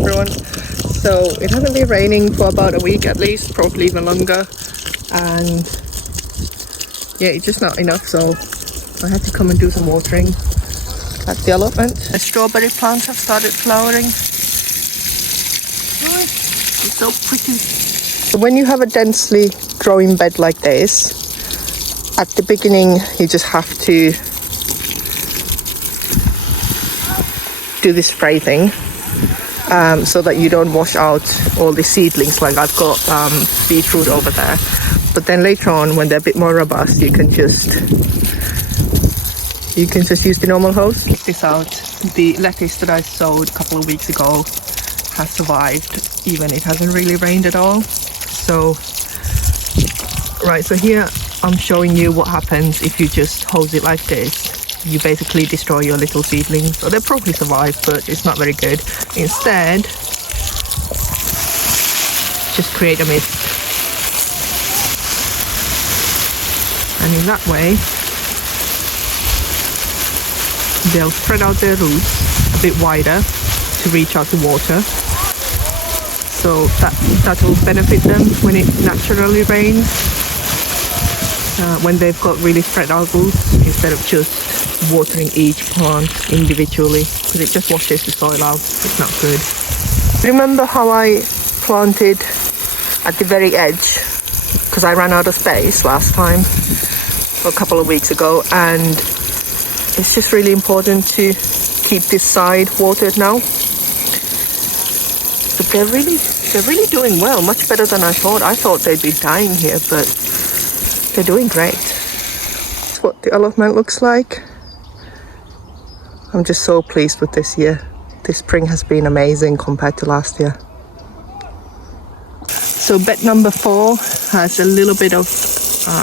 everyone. So it hasn't been raining for about a week at least, probably even longer, and yeah, it's just not enough, so I had to come and do some watering at the allotment. The strawberry plants have started flowering. Oh, it's so pretty. So when you have a densely growing bed like this, at the beginning you just have to do this spray thing, so that you don't wash out all the seedlings. Like I've got beetroot over there, but then later on when they're a bit more robust, you can just use the normal hose. Check this out. The lettuce that I sowed a couple of weeks ago has survived, even it hasn't really rained at all. So right, so here I'm showing you what happens if you just hose it like this. You basically destroy your little seedlings. So they'll probably survive, but it's not very good. Instead, just create a mist. And in that way, they'll spread out their roots a bit wider to reach out to water. So that will benefit them when it naturally rains. When they've got really spread out roots, instead of just watering each plant individually, because it just washes the soil out. It's not good. Remember how I planted at the very edge because I ran out of space last time, a couple of weeks ago, and it's just really important to keep this side watered now. But they're really doing well, much better than I thought. I thought they'd be dying here, but they're doing great. That's what the allotment looks like. I'm just so pleased with this year. This spring has been amazing compared to last year. So bed number 4 has a little bit of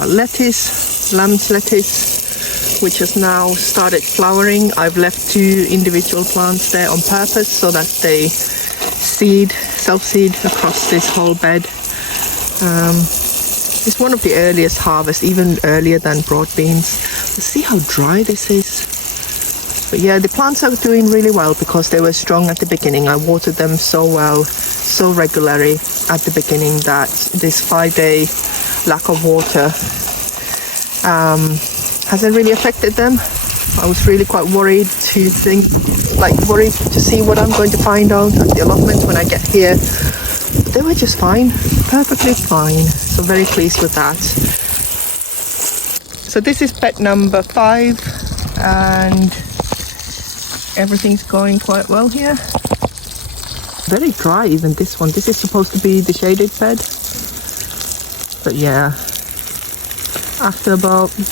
lettuce, lamb's lettuce, which has now started flowering. I've left 2 individual plants there on purpose so that they self-seed across this whole bed. It's one of the earliest harvests, even earlier than broad beans. Let's see how dry this is. But yeah, the plants are doing really well because they were strong at the beginning. I watered them so well, so regularly at the beginning that this 5-day lack of water hasn't really affected them. I was really quite worried to see what I'm going to find out at the allotment when I get here. But they were just fine, perfectly fine. So very pleased with that. So this is bed number 5, and everything's going quite well here. Very dry, even this one. This is supposed to be the shaded bed. But yeah, after about a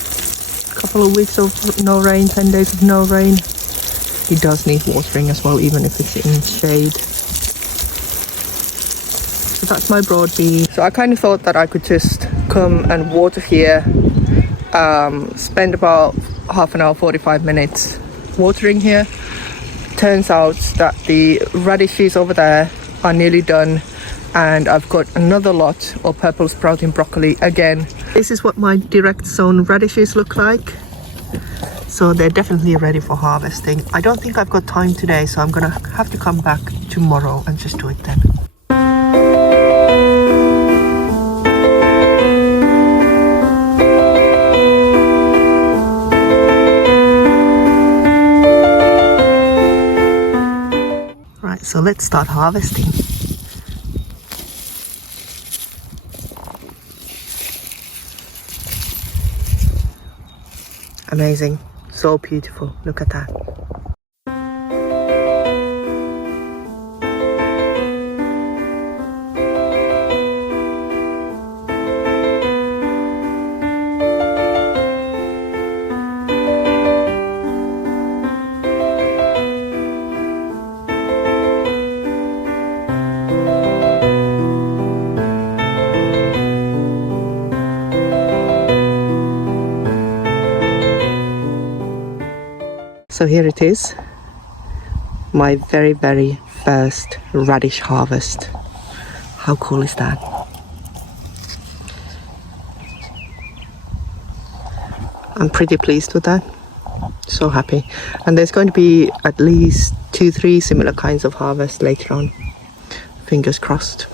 couple of weeks of no rain, 10 days of no rain, it does need watering as well, even if it's in shade. So that's my broad bean. So I kind of thought that I could just come and water here, spend about half an hour, 45 minutes watering here. Turns out that the radishes over there are nearly done, and I've got another lot of purple sprouting broccoli again. This is what my direct sown radishes look like. So they're definitely ready for harvesting. I don't think I've got time today, so I'm gonna have to come back tomorrow and just do it then. So let's start harvesting. Amazing, so beautiful, look at that. So here it is, my very, very first radish harvest. How cool is that? I'm pretty pleased with that. So happy. And there's going to be at least 2-3 similar kinds of harvest later on. Fingers crossed.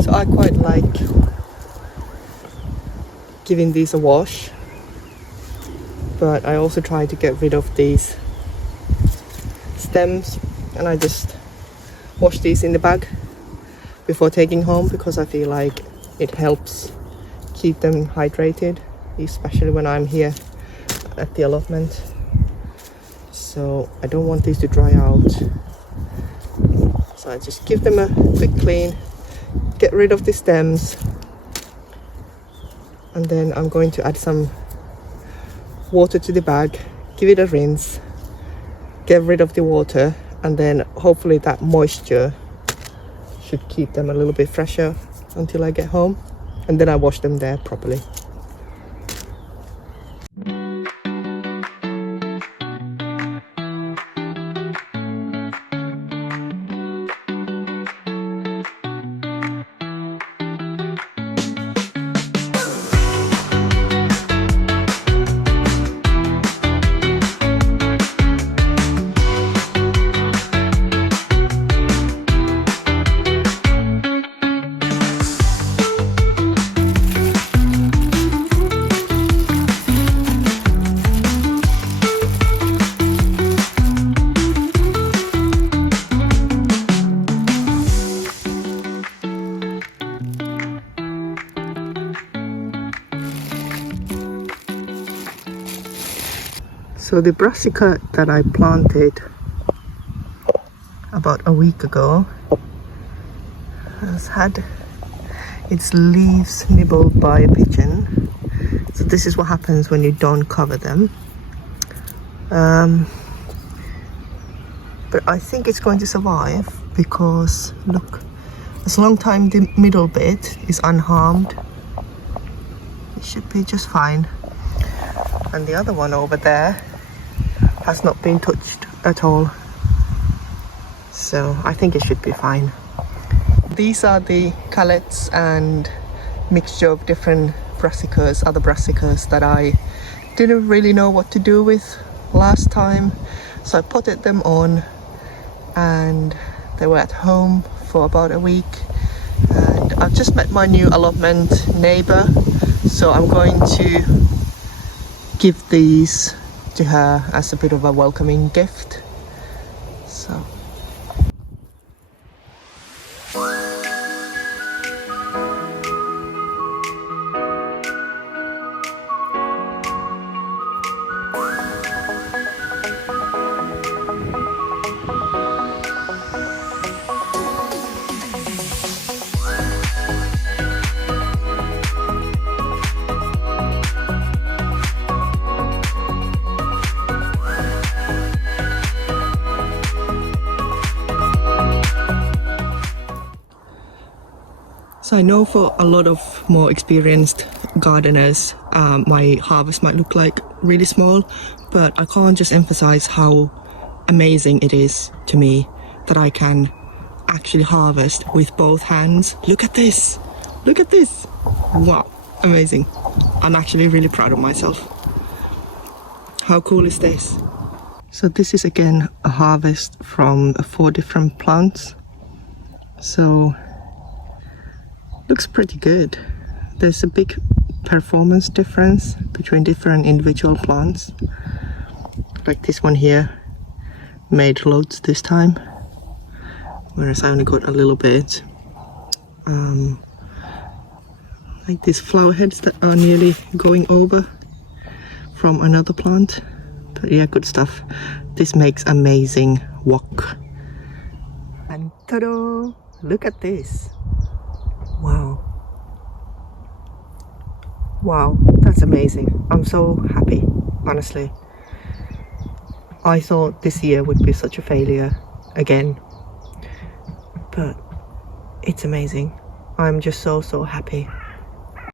So I quite like giving these a wash, but I also try to get rid of these stems, and I just wash these in the bag before taking home, because I feel like it helps keep them hydrated, especially when I'm here at the allotment. So I don't want these to dry out, so I just give them a quick clean, get rid of the stems, and then I'm going to add some water to the bag, give it a rinse, get rid of the water, and then hopefully that moisture should keep them a little bit fresher until I get home, and then I wash them there properly. So the brassica that I planted about a week ago has had its leaves nibbled by a pigeon. So this is what happens when you don't cover them. But I think it's going to survive, because look, as long time the middle bit is unharmed, it should be just fine. And the other one over there has not been touched at all, so I think it should be fine. These are the callets and mixture of different brassicas, other brassicas that I didn't really know what to do with last time, so I potted them on, and they were at home for about a week. And I've just met my new allotment neighbor, so I'm going to give these to her as a bit of a welcoming gift. So I know for a lot of more experienced gardeners, my harvest might look like really small, but I can't just emphasize how amazing it is to me that I can actually harvest with both hands. Look at this! Look at this! Wow, amazing. I'm actually really proud of myself. How cool is this? So this is again a harvest from 4 different plants. So looks pretty good. There's a big performance difference between different individual plants. Like this one here made loads this time, whereas I only got a little bit. Like these flower heads that are nearly going over from another plant. But yeah, good stuff. This makes amazing wok. And ta-da! Look at this. Wow. Wow, that's amazing. I'm so happy, honestly. I thought this year would be such a failure again, but it's amazing. I'm just so happy.